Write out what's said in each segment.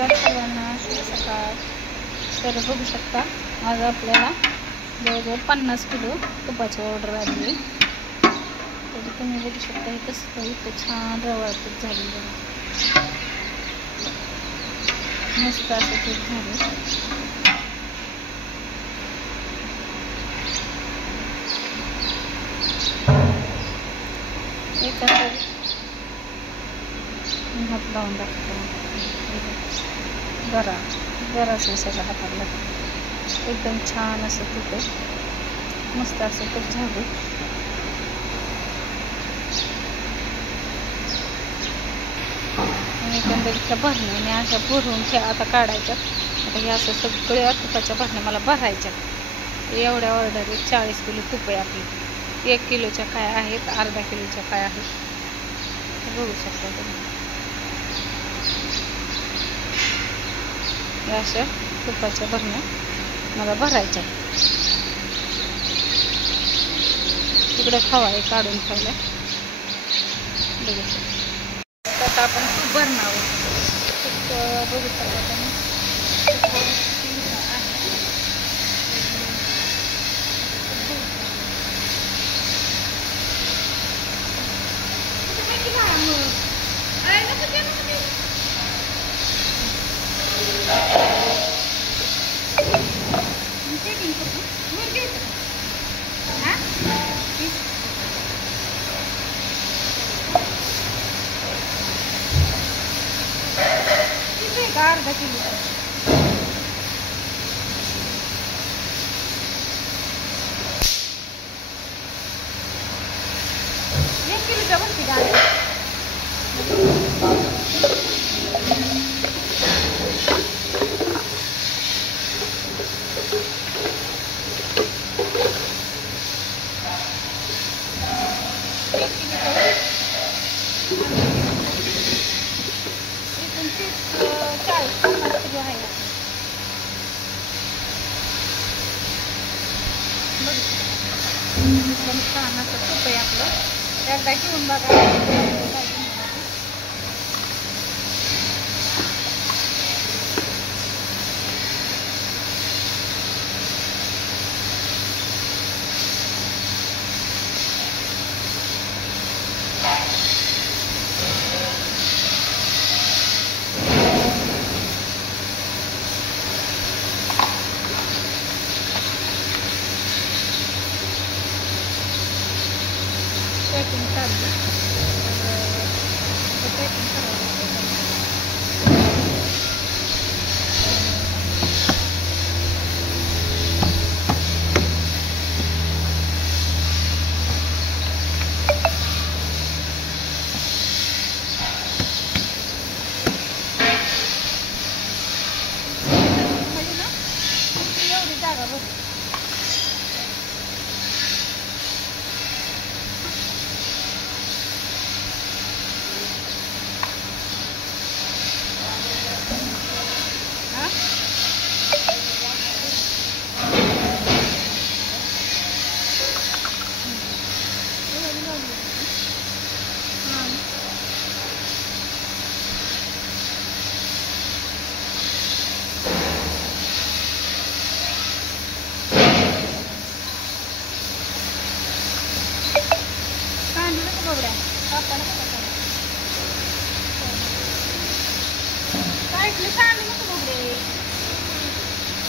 नमस्कार सर्वांना, शुभ सकाळ. तर बघू शकता आज आपल्याला जवळजवळ 50 किलो तुपाची ऑर्डर आली आहे. तर तुम्ही बघू शकता कसं इथं छान रवा तूप झालेलं आहे. मस्त असं तूप झालं. एका हात लावून दाखवतो. जरासं सगळं हाताला एकदम छान असं तूप आहे. मस्त असं तूप झालं. एकंदरीतल्या भरण्याने अशा भरून आता काढायच्या. आता हे असं सगळ्या तुपाच्या भरण्या मला भरायच्या. एवढ्या ऑर्डर 40 किलो तूप आहे आपली. 1 किलोच्या काय आहेत, अर्धा किलोच्या काय आहेत बघू शकता तुम्ही. अशा तुपाच्या भरण्या मला भरायच्या. तिकडे खवा आहे काढून ठेवला. बघू शकता आता आपण तूप भरणार आहोत. बघू शकता तुम्ही अर्धा किलो 1 किलोच्या वरती गाडी. एकदम छान असं तूप आहे आपलं. एकदा घेऊन बघा. पॅकिंग चालू पॅकिंग करावं. म्हणजे ना एवढी जागा बघ.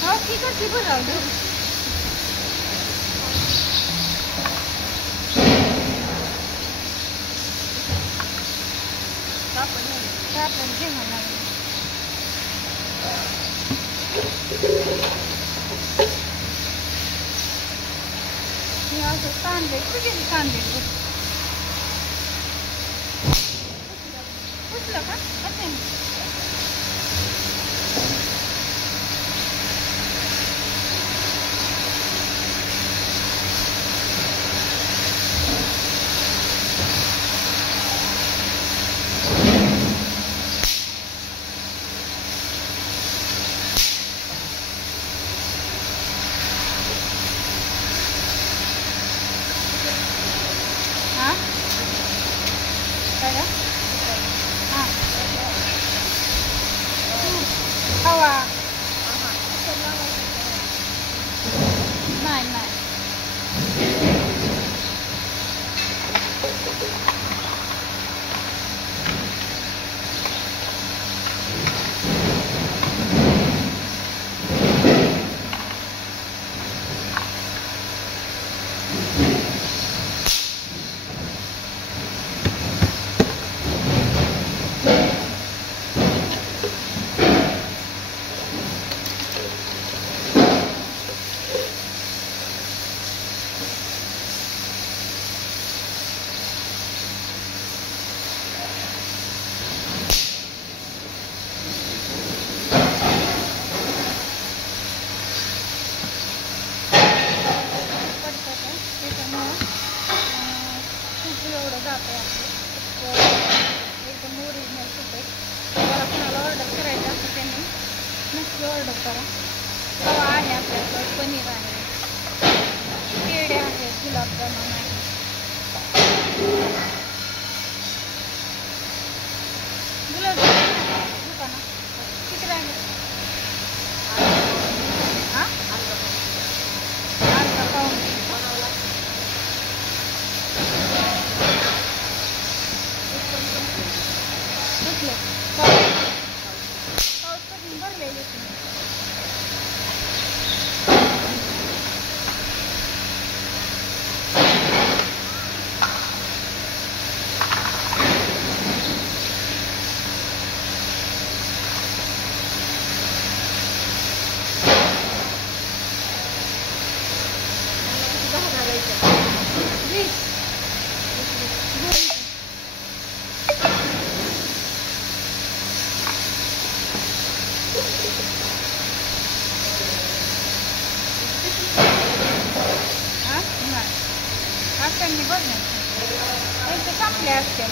हो ठीक आहे बरं. आपण घेणार नाही. मी असं कांदे तुझे कांदे पुसलं का कसं हां नाही. एवढं जातं आपलं एकदम ओरिजिनल तूप आहे. मला कुणाला ऑर्डर करायचं असं त्यांनी नक्की ऑर्डर करा. खवा आहे आपल्याकडं, पनीर आहे, पेढे आहेत, गुलाबजामुन आहे. गुलाबजामुन दुकानात किती राहिले? हां अर्धा पाऊण पाऊस कधी भरलेले त्यांनी बघण्याचे चांगले असते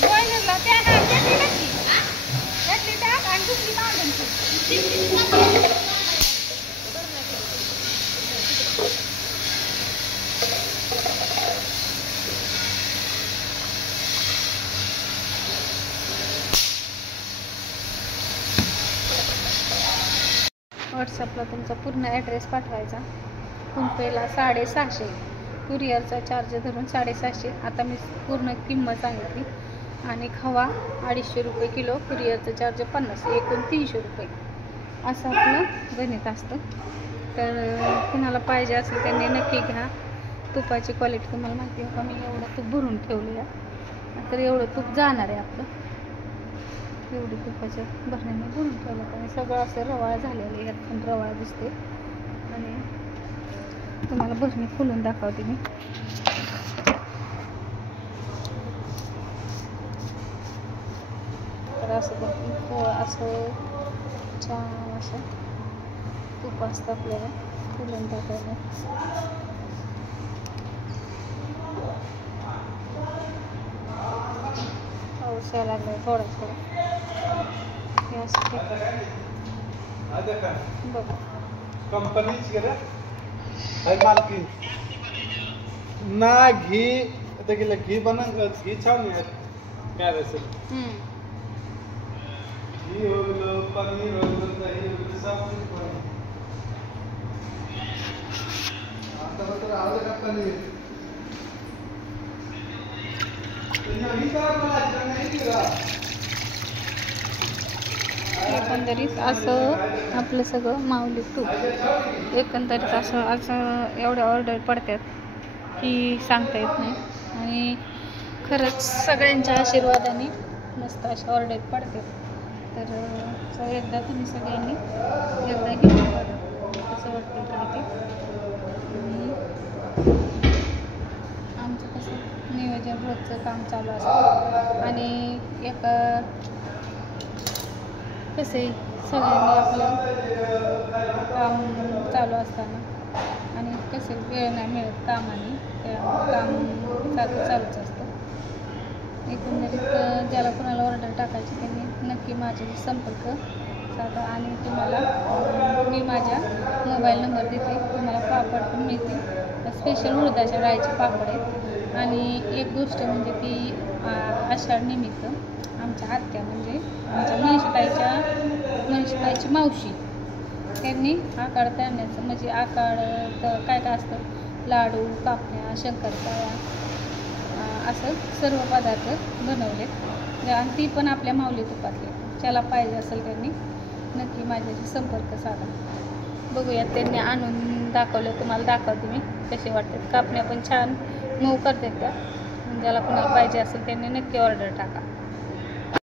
बॉयलरला त्या त्यातली टाक आणि दुसरी व्हॉट्सअपला तुमचा पूर्ण ॲड्रेस पाठवायचा. फोनपेला 650, कुरिअरचा चार्ज धरून 750. आता मी पूर्ण किंमत सांगितली. आणि खवा 250 रुपये किलो, कुरिअरचा चार्ज 50, एकूण 300 रुपये असं आपलं गणित असतं. तर कुणाला पाहिजे असेल त्यांनी नक्की घ्या. तुपाची क्वालिटी तुम्हाला माहिती आहे का, मी एवढं तूप भरून ठेवलं आहे. तर एवढं तूप जाणार आहे आपलं, एवढी तुपाच्या भरण्याने भरून ठेवलं. कारण सगळं असं रवाळ झालेलं आहे, यात पण रवाळ दिसते. आणि तुम्हाला भरणी फुलून दाखवते मी. तर असं असं छान असं तूप असतं आपल्याला फुलून टाकायला. पाऊस यायला लागला थोडा थोडा. हे असं बघा कंपनीची मालकी ना घी घी बनन घी छान आहे. काय असेल घी हो गलं, पनीर हो गलं, दही हो गलं, सब कुछ बन. आता तर आलं का पनीर एकंदरीत असं आपलं सगळं माऊली तूप. एकंदरीत असं एवढ्या ऑर्डर पडतात की सांगता येत नाही. आणि खरंच सगळ्यांच्या आशीर्वादाने मस्त अशा ऑर्डर पडतात. तर एकदा तुम्ही सगळ्यांनी एकदा घेऊन बघा कसं वाटतं इकडे ते. आणि आमचं कसं नियोजन रोज काढायचं काम चालू असतं. आणि एक कसं आहे, सगळ्यांनी आपलं काम चालू असताना आणि कसं वेळ नाही मिळत कामाने, काम चालूच असतं. एकंदरीत ज्याला कोणाला ऑर्डर टाकायची त्यांनी नक्की माझ्याशी संपर्क साधा. आणि तुम्हाला मी माझ्या मोबाईल नंबर देते, तुम्हाला पापड पण मिळतील. स्पेशल उडदाच्या डाळीचे पापड आहेत. आणि एक गोष्ट म्हणजे ती आषाढ निमित्त आमच्या आत्या म्हणजे आमच्या मनीषताईची मावशी त्यांनी आकाड तळण्याचं म्हणजे आकाड तर काय काय असतं, लाडू, कापण्या, शंकरपाळ्या असं सर्व पदार्थ बनवलेत. आणि ती पण आपल्या माऊली तुपातले. ज्याला पाहिजे असेल त्यांनी नक्की माझ्याशी संपर्क साधा. बघूयात, त्यांनी आणून दाखवलं, तुम्हाला दाखवते मी कसे वाटतात. कापण्या पण छान मऊ करतात त्या. ज्याला कोणाला पाहिजे असेल त्यांनी नक्की ऑर्डर टाका.